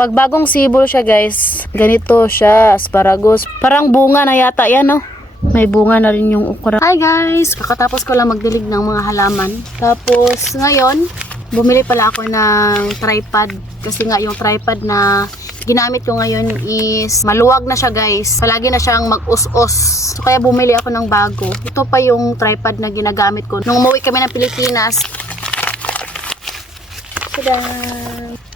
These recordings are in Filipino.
Pag bagong sibol siya guys, ganito siya, asparagus. Parang bunga na yata yan no? May bunga na rin yung okra. Hi guys! Kakatapos ko lang magdilig ng mga halaman. Tapos ngayon, bumili pala ako ng tripod. Kasi nga yung tripod na ginamit ko ngayon is maluwag na siya guys. Palagi na siyang mag-us-us. So kaya bumili ako ng bago. Ito pa yung tripod na ginagamit ko. Nung umuwi kami ng Pilipinas, Tada!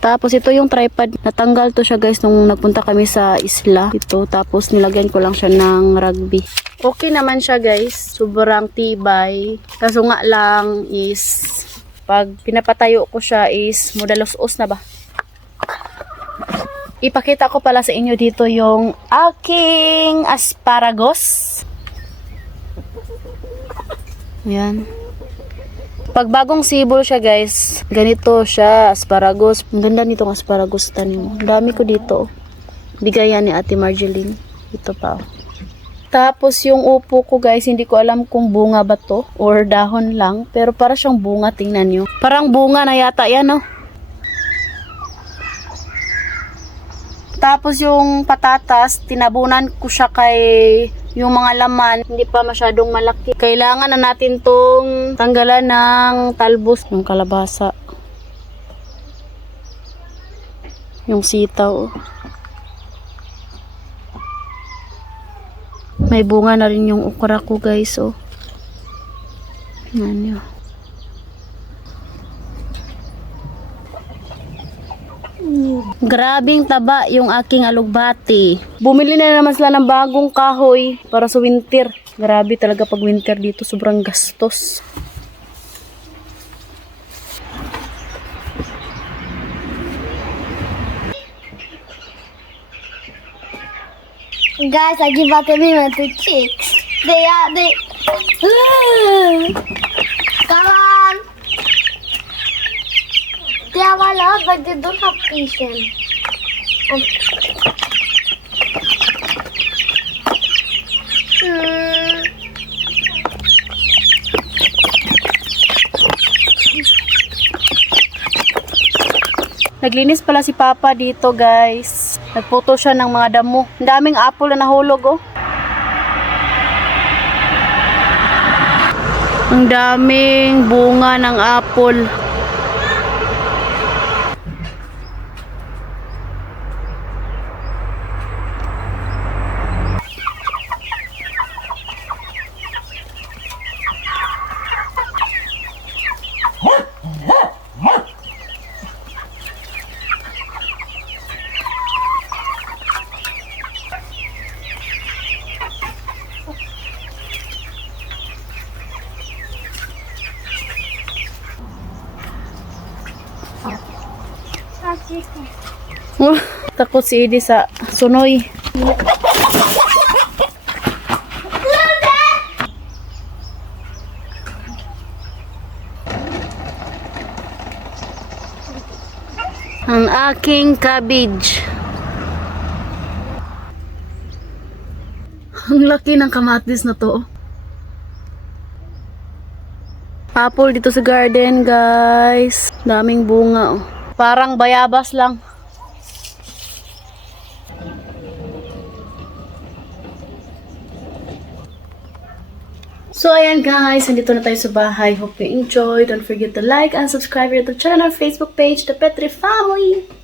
Tapos ito yung tripod. Natanggal to siya guys nung nagpunta kami sa isla. Ito. Tapos nilagyan ko lang siya ng rugby. Okay naman siya guys. Sobrang tibay. Kaso nga lang is pag pinapatayo ko siya is mudalos-os na ba? Ipakita ko pala sa inyo dito yung aking asparagus. Ayan. Pag bagong sibol siya guys, ganito siya, asparagus. Ang ganda nitong asparagus tanim. Ang dami ko dito. Bigayan ni Ate Marjeline. Ito pa. oh. Tapos yung upo ko guys, hindi ko alam kung bunga ba to or dahon lang. Pero para siyang bunga, tingnan nyo. Parang bunga na yata yan, no? Tapos yung patatas, tinabunan ko siya kay yung mga laman, hindi pa masyadong malaki. Kailangan na natin tong tanggalan ng talbos ng kalabasa. Yung sitaw. May bunga na rin yung okra ko guys, oh. Tingnan nyo. Grabing taba yung aking alugbati. Bumili na naman sila ng bagong kahoy para sa winter. Grabe talaga pag winter dito, sobrang gastos. Guys, I give out the mirror to chicks. They are they. Come on. They are allowed, but they don't have patience. Um. Naglinis pala si Papa dito, guys. Nagputo siya ng mga damo. Ang daming apple na nahulog, oh. Ang daming bunga ng apple. Oh, takot si Edie sa sunoy. Ang aking cabbage. Ang laki ng kamatis na to. Apple dito sa garden, guys. Daming bunga, oh. Parang bayabas lang. So, ayan guys, nandito na tayo sa bahay. Hope you enjoyed. Don't forget to like and subscribe to the channel, Facebook page, The Petri Family.